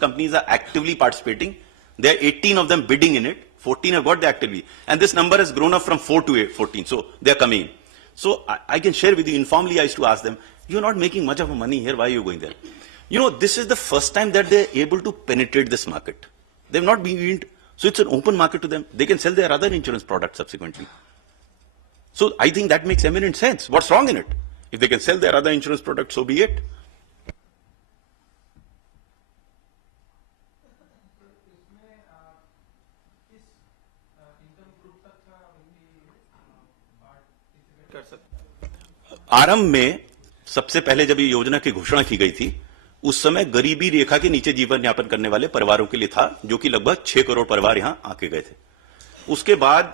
companies are actively participating. There are 18 of them bidding in it. 14 have got the actively. And this number has grown up from 4 to 14. So they are coming in. So I can share with you, informally I used to ask them, you're not making much of money here, why are you going there? You know, this is the first time that they're able to penetrate this market. They've not been, so it's an open market to them. They can sell their other insurance products subsequently. So I think that makes eminent sense. What's wrong in it? If they can sell their other insurance products, so be it. आरंभ में सबसे पहले जब ये योजना की घोषणा की गई थी, उस समय गरीबी रेखा के नीचे जीवन यापन करने वाले परिवारों के लिए था, जो कि लगभग 6 करोड़ परिवार यहां आके गए थे। उसके बाद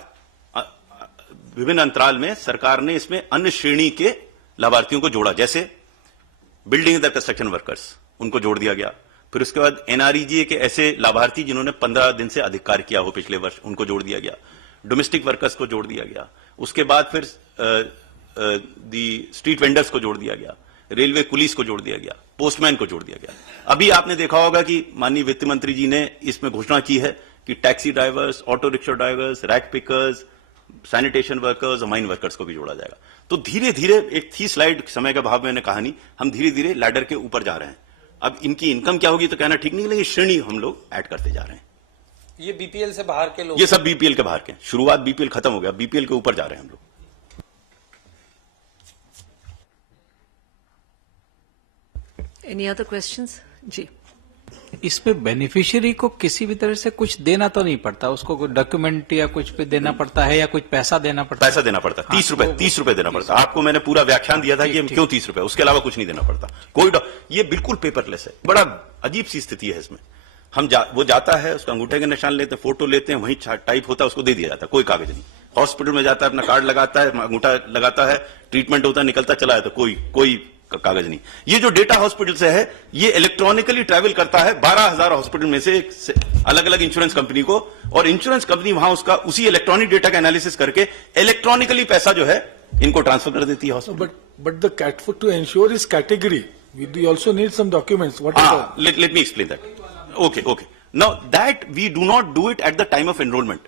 विभिन्न अंतराल में सरकार ने इसमें अन्य श्रेणी के लाभार्थियों को जोड़ा, जैसे बिल्डिंग द कंस्ट्रक्शन वर्कर्स, उनको जोड़ दिया गया। फिर उसके बाद एनआरईजीए के ऐसे लाभार्थी जिन्होंने 15 दिन से अधिक कार्य किया हो पिछले वर्ष, उनको जोड़ दिया गया। डोमेस्टिक वर्कर्स को जोड़ दिया गया। उसके बाद फिर दी स्ट्रीट वेंडर्स को जोड़ दिया गया, रेलवे पुलिस को जोड़ दिया गया, पोस्टमैन को जोड़ दिया गया। अभी आपने देखा होगा कि माननीय वित्त मंत्री जी ने इसमें घोषणा की है कि taxi drivers, auto rickshaw drivers, rag pickers, sanitation workers और माइन वर्कर्स को भी जोड़ा जाएगा। तो धीरे धीरे, एक थी स्लाइड समय का भाव मैंने कहानी, हम धीरे धीरे लैडर के ऊपर जा रहे हैं। अब इनकी इनकम क्या होगी तो कहना ठीक नहीं, लेकिन श्रेणी हम लोग ऐड करते जा रहे हैं। ये बीपीएल से बाहर के लोग, ये सब बीपीएल के बाहर के, शुरुआत बीपीएल खत्म हो गया, बीपीएल के ऊपर जा रहे हैं हम लोग। Any other questions? जी, इसमें बेनिफिशियरी को किसी भी तरह से कुछ देना तो नहीं पड़ता, उसको कोई डॉक्यूमेंट या कुछ पे देना पड़ता है या कुछ पैसा देना पड़ता है? पैसा देना पड़ता है, 30 रुपए देना पड़ता है। आपको मैंने पूरा व्याख्यान दिया था कि क्यों 30 रुपए, उसके अलावा कुछ नहीं देना पड़ता। कोई ये बिल्कुल पेपरलेस है। बड़ा अजीब सी स्थिति है इसमें। वो जाता है, उसका अंगूठे के निशान लेते हैं, फोटो लेते हैं, वहीं टाइप होता है, उसको दे दिया जाता है, कोई कागज नहीं। हॉस्पिटल में जाता है, अपना कार्ड लगाता है, अंगूठा लगाता है, ट्रीटमेंट होता है, निकलता चला है, तो कोई कागज नहीं। ये जो डेटा हॉस्पिटल से है, ये इलेक्ट्रॉनिकली ट्रैवल करता है 12,000 हॉस्पिटल में से अलग अलग इंश्योरेंस कंपनी को, और इंश्योरेंस कंपनी वहां उसका उसी इलेक्ट्रॉनिक डेटा का एनालिसिस करके इलेक्ट्रॉनिकली पैसा जो है इनको ट्रांसफर कर देती है hospital. But the cat to ensure इस category we also need some documents. Let me explain that. Okay now that we do not do it at the time of enrolment.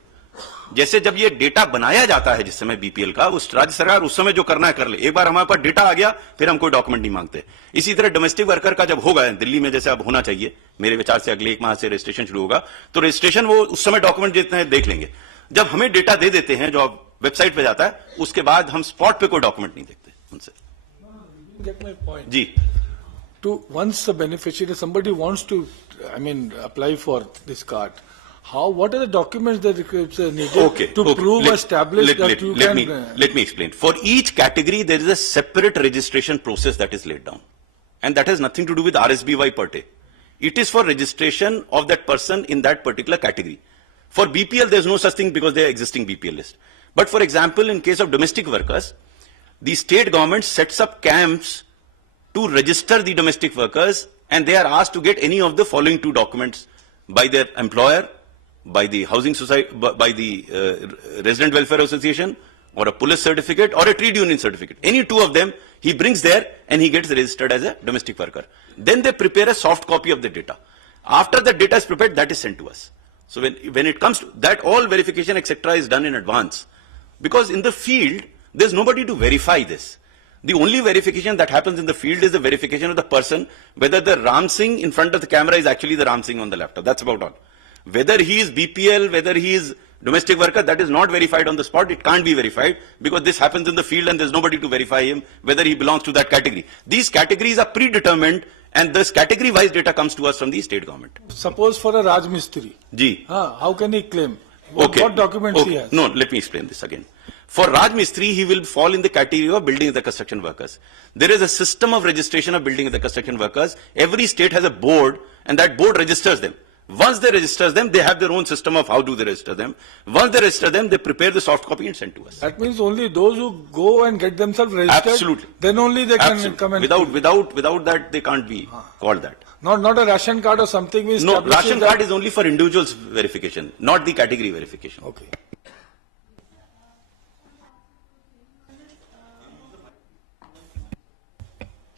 जैसे जब ये डेटा बनाया जाता है जिस समय बीपीएल का, उस राज्य सरकार उस समय जो करना है कर ले। एक बार हमारे पास डेटा आ गया, फिर हम कोई डॉक्यूमेंट नहीं मांगते। इसी तरह डोमेस्टिक वर्कर का जब होगा दिल्ली में, जैसे अब होना चाहिए, मेरे विचार से अगले 1 माह से रजिस्ट्रेशन शुरू होगा, तो रजिस्ट्रेशन वो उस समय डॉक्यूमेंट देते हैं, देख लेंगे। जब हमें डेटा दे देते हैं जो वेबसाइट पे जाता है, उसके बाद हम स्पॉट पे कोई डॉक्यूमेंट नहीं देखते उनसे। Get my point ji, to once the beneficiary somebody wants to apply for this card, what are the documents that are needed to prove establish that you can? Let me explain. For each category, there is a separate registration process that is laid down, and that has nothing to do with RSBY per se. It is for registration of that person in that particular category. For BPL, there is no such thing because they are existing BPL list. But for example, in case of domestic workers, the state government sets up camps to register the domestic workers, and they are asked to get any of the following 2 documents by their employer, by the housing society, by the resident welfare association, or a police certificate, or a trade union certificate. Any 2 of them he brings there, and he gets registered as a domestic worker. Then they prepare a soft copy of the data. After the data is prepared, that is sent to us. So when it comes to that, all verification etc. is done in advance, because in the field there's nobody to verify this. The only verification that happens in the field is the verification of the person, whether the Ram Singh in front of the camera is actually the Ram Singh on the laptop. That's about all. Whether he is BPL, whether he is domestic worker, that is not verified on the spot. It can't be verified because this happens in the field and there's nobody to verify him, whether he belongs to that category. These categories are predetermined, and this category-wise data comes to us from the state government. Suppose for a Raj Mistri, how can he claim? What documents he has? No, let me explain this again. For Raj Mistri, he will fall in the category of building the construction workers. There is a system of registration of building the construction workers. Every state has a board, and that board registers them. Once they register them, they have their own system of how do they register them. Once they register them, they prepare the soft copy and send to us. That means only those who go and get themselves registered, absolutely, then only they can come and... Without that, they can't be called that. Not a ration card or something. No, ration card is only for individuals verification, not the category verification. Okay.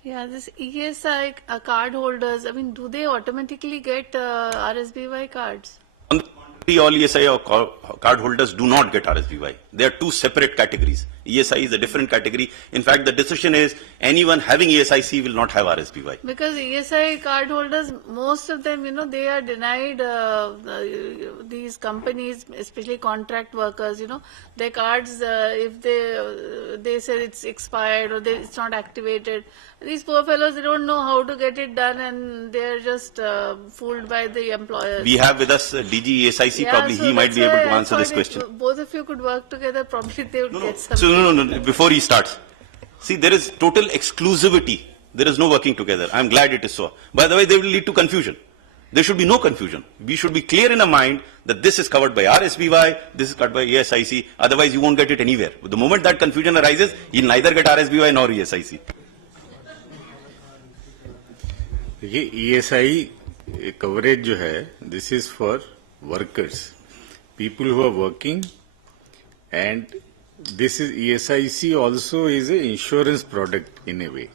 Yeah, this ESI card holders, I mean, do they automatically get RSBY cards? On the contrary, all ESI or card holders do not get RSBY. They are two separate categories. ESI is a different category. In fact, the decision is anyone having ESIC will not have RSBY. Because ESI card holders, most of them, they are denied these companies, especially contract workers, their cards, if they say it's expired or it's not activated. These poor fellows, they don't know how to get it done and they're just fooled by the employers. We have with us DG ESIC, Yeah, probably so he might that's be able why to I answer this thought question. Both of you could work together, probably they would get something. So no, before he starts. See, there is total exclusivity. There is no working together. I'm glad it is so. By the way, they will lead to confusion. There should be no confusion. We should be clear in our mind that this is covered by RSBY, this is covered by ESIC. Otherwise, you won't get it anywhere. But the moment that confusion arises, you'll neither get RSBY nor ESIC. देखिए ESI coverage जो है this is for workers people who are working and this is ESIC also is a insurance product in a way.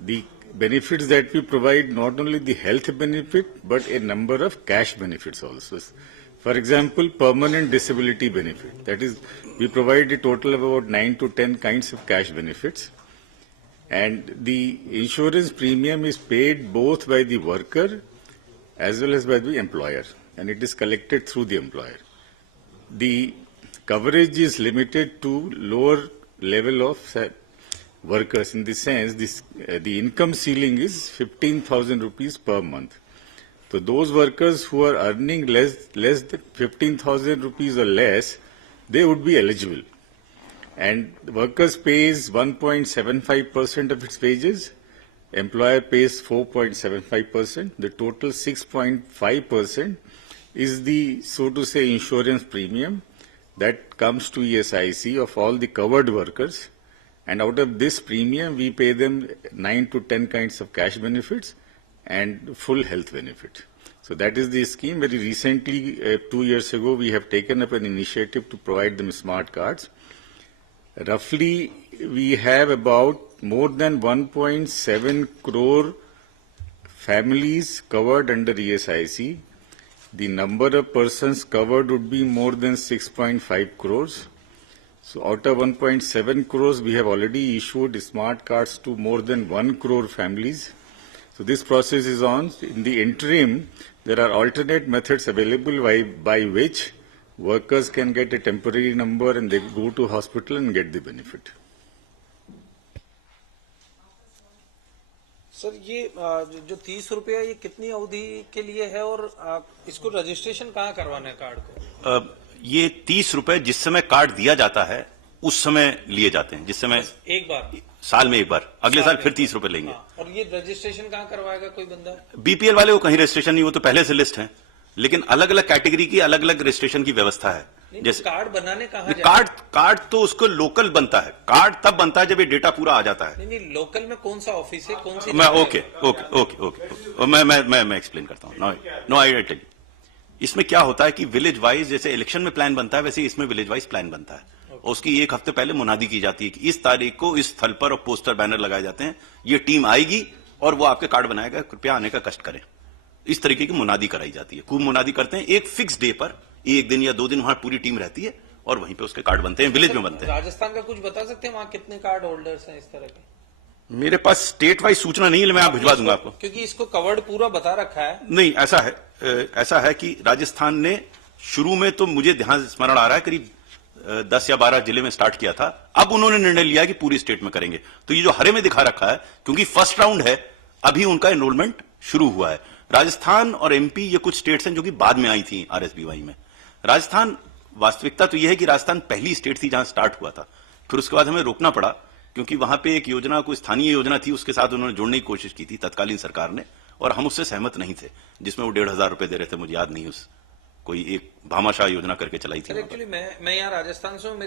The benefits that we provide not only the health benefit but a number of cash benefits also. For example, permanent disability benefit. That is, we provide a total of about 9 to 10 kinds of cash benefits. And the insurance premium is paid both by the worker as well as by the employer, and it is collected through the employer. The coverage is limited to lower level of workers in the sense the income ceiling is 15,000 rupees per month. So those workers who are earning less than 15,000 rupees or less, they would be eligible. And the workers pays 1.75% of its wages, employer pays 4.75%, the total 6.5% is the, so to say, insurance premium that comes to ESIC of all the covered workers. And out of this premium, we pay them 9 to 10 kinds of cash benefits and full health benefit. So that is the scheme. Very recently, 2 years ago, we have taken up an initiative to provide them smart cards. Roughly, we have about more than 1.7 crore families covered under ESIC. The number of persons covered would be more than 6.5 crores. So out of 1.7 crores, we have already issued smart cards to more than 1 crore families. So this process is on. In the interim, there are alternate methods available by which workers can get a temporary number and they go to hospital and get the benefit. Sir ये जो 30 रुपया ये कितनी अवधि के लिए है और इसको रजिस्ट्रेशन कहाँ करवाना है कार्ड को? ये 30 रुपए जिस समय कार्ड दिया जाता है उस समय लिए जाते हैं, जिस समय एक बार साल में एक बार, अगले साल फिर 30 रुपए लेंगे। और ये रजिस्ट्रेशन कहाँ करवाएगा कोई बंदा? बीपीएल वाले को कहीं रजिस्ट्रेशन नहीं, वो तो पहले से लिस्ट है, लेकिन अलग अलग कैटेगरी की अलग अलग रजिस्ट्रेशन की व्यवस्था है। जैसे कार्ड बनाने कहाँ जाता है? कार्ड तो उसको लोकल बनता है, कार्ड तब बनता है जब ये डेटा पूरा आ जाता है। नहीं, लोकल में कौन सा ऑफिस है, कौन सी? मैं ओके मैं एक्सप्लेन करता हूँ। No I tell you. इसमें क्या होता है कि विलेज वाइज जैसे इलेक्शन में प्लान बनता है, वैसे इसमें विलेज वाइज प्लान बनता है। और उसकी एक हफ्ते पहले मुनादी की जाती है कि इस तारीख को इस स्थल पर और पोस्टर बैनर लगाए जाते हैं, ये टीम आएगी और वो आपके कार्ड बनाएगा, कृपया आने का कष्ट करें। इस तरीके की मुनादी कराई जाती है, खूब मुनादी करते हैं। एक फिक्स डे पर 1 दिन या 2 दिन वहां पूरी टीम रहती है और वहीं पे उसके कार्ड बनते हैं, विलेज में बनते हैं। राजस्थान का कुछ बता सकते हैं वहां कितने कार्ड होल्डर्स हैं इस तरह के? मेरे पास स्टेट वाइज सूचना नहीं है, मैं आप भिजवा दूंगा आपको, क्योंकि इसको कवर्ड पूरा बता रखा है। नहीं, ऐसा है कि राजस्थान ने शुरू में तो मुझे ध्यान स्मरण आ रहा है करीब 10 या 12 जिले में स्टार्ट किया था। अब उन्होंने निर्णय लिया कि पूरी स्टेट में करेंगे। तो ये जो हरे में दिखा रखा है, क्योंकि फर्स्ट राउंड है, अभी उनका एनरोलमेंट शुरू हुआ है। राजस्थान और एमपी ये कुछ स्टेट्स हैं जो कि बाद में आई थी आरएसबीवाई में। राजस्थान, वास्तविकता तो यह है कि राजस्थान पहली स्टेट थी जहां स्टार्ट हुआ था, फिर उसके बाद हमें रोकना पड़ा क्योंकि वहां पे एक योजना, कोई स्थानीय योजना थी, उसके साथ उन्होंने जोड़ने की कोशिश की थी तत्कालीन सरकार ने, और हम उससे सहमत नहीं थे, जिसमें वो 1,500 रुपए दे रहे थे, मुझे याद नहीं, उस कोई एक भामाशाह योजना करके चलाई थी। एक्चुअली मैं यहाँ राजस्थान से हूँ, मेरे